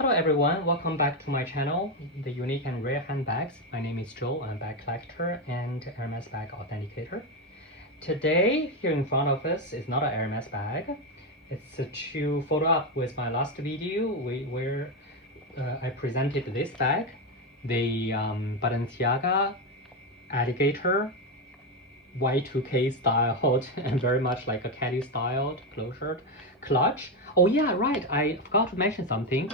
Hello everyone, welcome back to my channel, The Unique and Rare Handbags. My name is Joe, I'm a bag collector and Hermes bag authenticator. Today, here in front of us is not a Hermes bag. It's to follow up with my last video where I presented this bag, the Balenciaga Alligator Y2K styled and very much like a caddy styled closure clutch. Oh yeah, right, I forgot to mention something.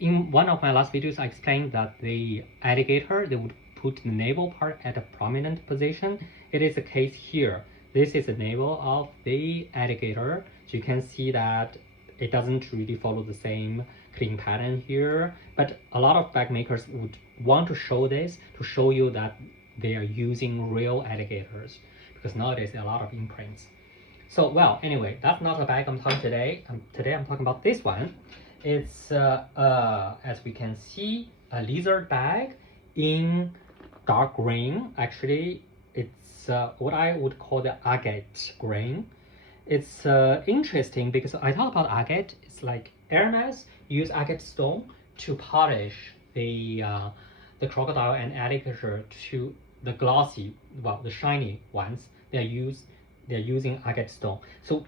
In one of my last videos I explained that the alligator, they would put the navel part at a prominent position. It is the case here. This is the navel of the alligator. So you can see that it doesn't really follow the same clean pattern here, but a lot of bag makers would want to show this to show you that they are using real alligators, because nowadays there are a lot of imprints. So, well, anyway, that's not the bag I'm talking today. Today I'm talking about this one. It's, as we can see, a lizard bag in dark green. Actually, it's what I would call the agate green. It's interesting because I talk about agate. It's like Hermes use agate stone to polish the crocodile and alligator to the glossy, well, the shiny ones. They're using agate stone. So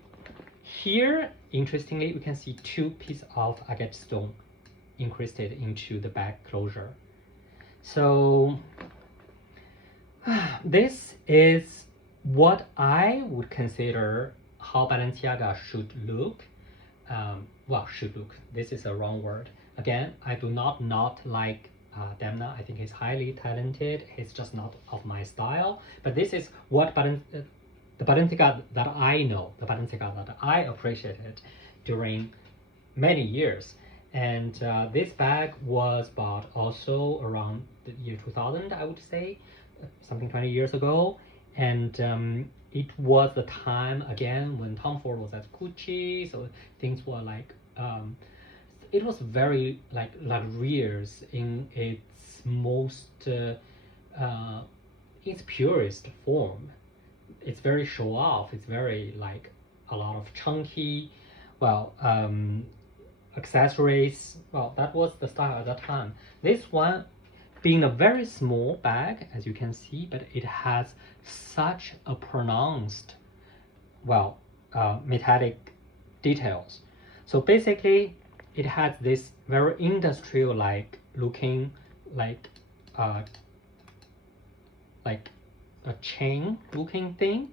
here, interestingly, we can see two pieces of agate stone incrusted into the bag closure. So this is what I would consider how Balenciaga should look. Well, should look. This is a wrong word. Again, I do not like Demna. I think he's highly talented. He's just not of my style. But this is what the Balenciaga that I know, the Balenciaga that I appreciated during many years. And this bag was bought also around the year 2000, I would say, something 20 years ago. And it was the time again when Tom Ford was at Gucci, so things were like it was very like luxurious in its most its purest form. It's very show off. It's very like a lot of chunky, well, accessories. Well, that was the style at that time. This one being a very small bag, as you can see, but it has such a pronounced, well, metallic details. So basically, it has this very industrial-like looking, like a chain-looking thing,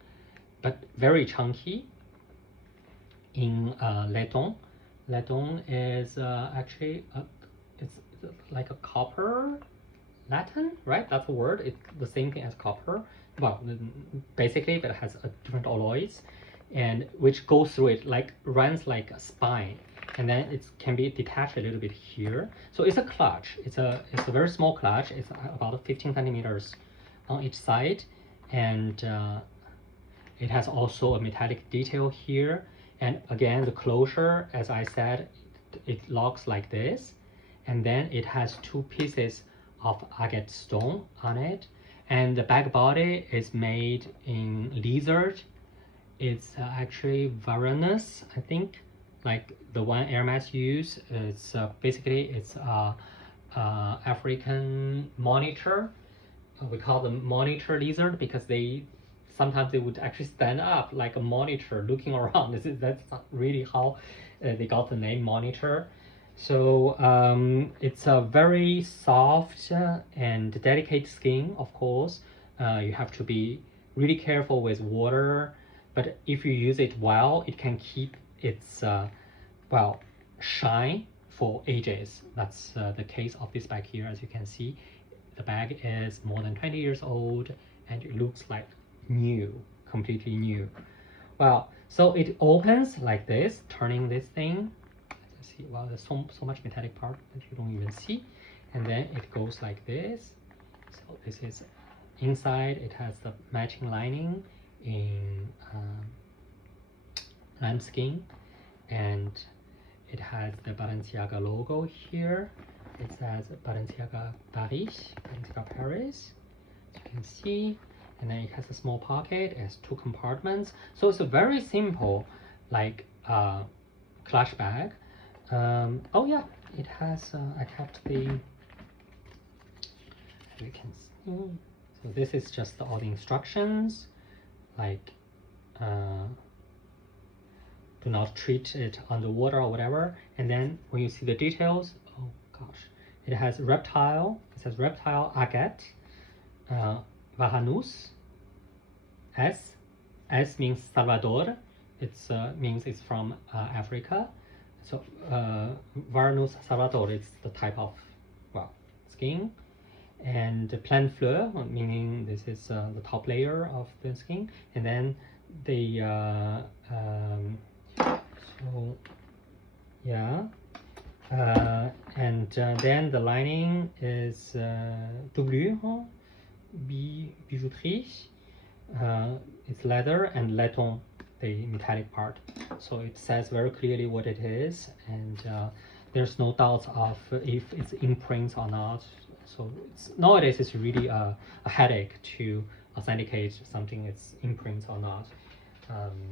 but very chunky in laiton. Laiton is actually it's like a copper Latin, right? That's a word. It's the same thing as copper. Well, basically, it has different alloys, and which goes through it, like runs like a spine, and then it can be detached a little bit here. So it's a clutch. It's a very small clutch. It's about 15 centimeters on each side, and it has also a metallic detail here. And again, the closure, as I said, it locks like this, and then it has two pieces of agate stone on it, and the back body is made in lizard. It's actually Varanus, I think, like the one Hermes use. It's basically it's a African monitor. We call them monitor lizard because sometimes they would actually stand up like a monitor looking around. That's really how they got the name monitor. So it's a very soft and delicate skin, of course. You have to be really careful with water, but if you use it well, it can keep its well, shine for ages. That's the case of this bag here. As you can see, the bag is more than 20 years old and it looks like new, completely new. Well, so it opens like this, turning this thing. See, well, there's so much metallic part that you don't even see, and then it goes like this. So this is inside. It has the matching lining in lambskin, and it has the Balenciaga logo here. It says Balenciaga Paris, Balenciaga Paris, as you can see. And then it has a small pocket. It has two compartments. So it's a very simple, like clutch bag. Oh yeah, it has I kept the, you can see, so this is just all the instructions, like do not treat it underwater or whatever. And then when you see the details, oh gosh, it has reptile, it says reptile agate, Varanus, S means Salvador, it's means it's from Africa. So Varanus Salvador is the type of, well, skin. And plant fleur, meaning this is the top layer of the skin. And then the so yeah, and then the lining is doublure, bijouterie. It's leather and laiton, the metallic part. So it says very clearly what it is, and there's no doubts of if it's imprints or not. So nowadays it's really a headache to authenticate something it's imprints or not,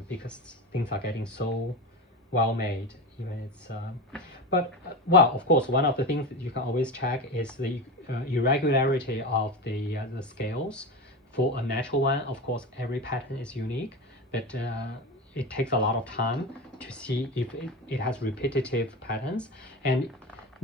because things are getting so well made. Even it's but well, of course, one of the things that you can always check is the irregularity of the scales. For a natural one, of course, every pattern is unique, but it takes a lot of time to see if it has repetitive patterns. And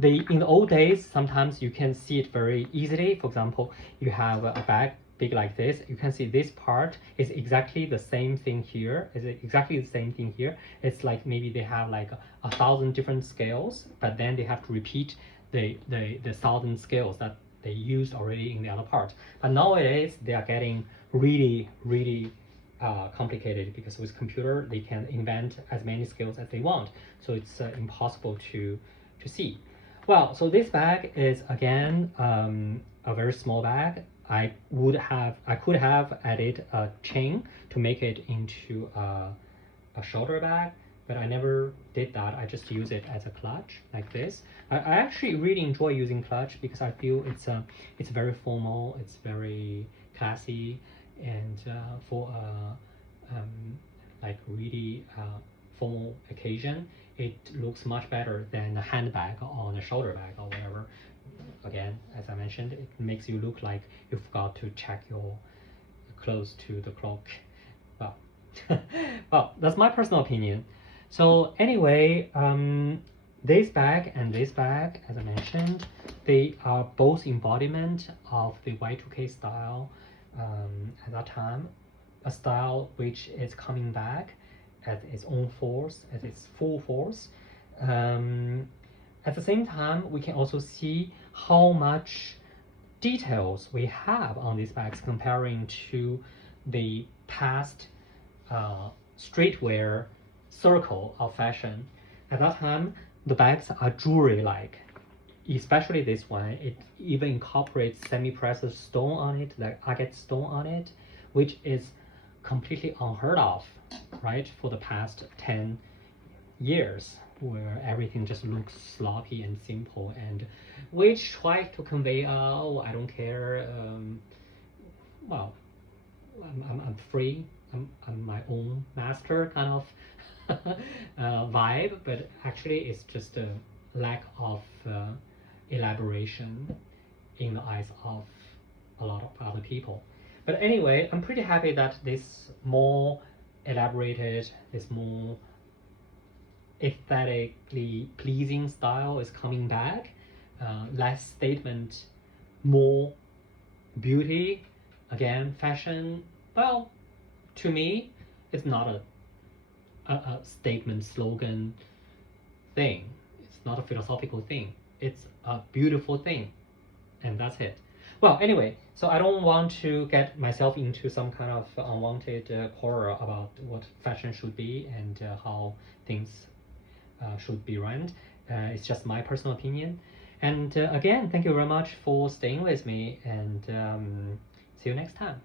in the old days, sometimes you can see it very easily. For example, you have a bag big like this, you can see this part is exactly the same thing here. Is exactly the same thing here. It's like maybe they have like 1,000 different scales, but then they have to repeat the 1,000 scales that they used already in the other part. But nowadays they are getting really complicated, because with computer they can invent as many scales as they want. So it's impossible to see. Well, so this bag is again a very small bag. I could have added a chain to make it into a shoulder bag, but I never did that. I just use it as a clutch like this. I actually really enjoy using clutch because I feel it's very formal, it's very classy, and for a like really formal occasion, it looks much better than a handbag or a shoulder bag or whatever. Again, as I mentioned, it makes you look like you forgot to check your clothes to the clock. Well, well, that's my personal opinion. So anyway, this bag and this bag, as I mentioned, they are both embodiment of the Y2K style at that time, a style which is coming back at its own force, at its full force. At the same time, we can also see how much details we have on these bags comparing to the past streetwear circle of fashion. At that time, the bags are jewelry-like, especially this one. It even incorporates semi-precious stone on it, like agate stone on it, which is completely unheard of, right, for the past 10 years, where everything just looks sloppy and simple, and which tries to convey, oh, I don't care, well, I'm free, I'm my own master kind of vibe, but actually it's just a lack of elaboration in the eyes of a lot of other people. But anyway, I'm pretty happy that this more elaborated, this more aesthetically pleasing style is coming back. Less statement, more beauty. Again, fashion, well, to me, it's not a statement slogan thing. It's not a philosophical thing. It's a beautiful thing, and that's it. Well, anyway, so I don't want to get myself into some kind of unwanted horror about what fashion should be and how things should be run. It's just my personal opinion. And again, thank you very much for staying with me, and see you next time.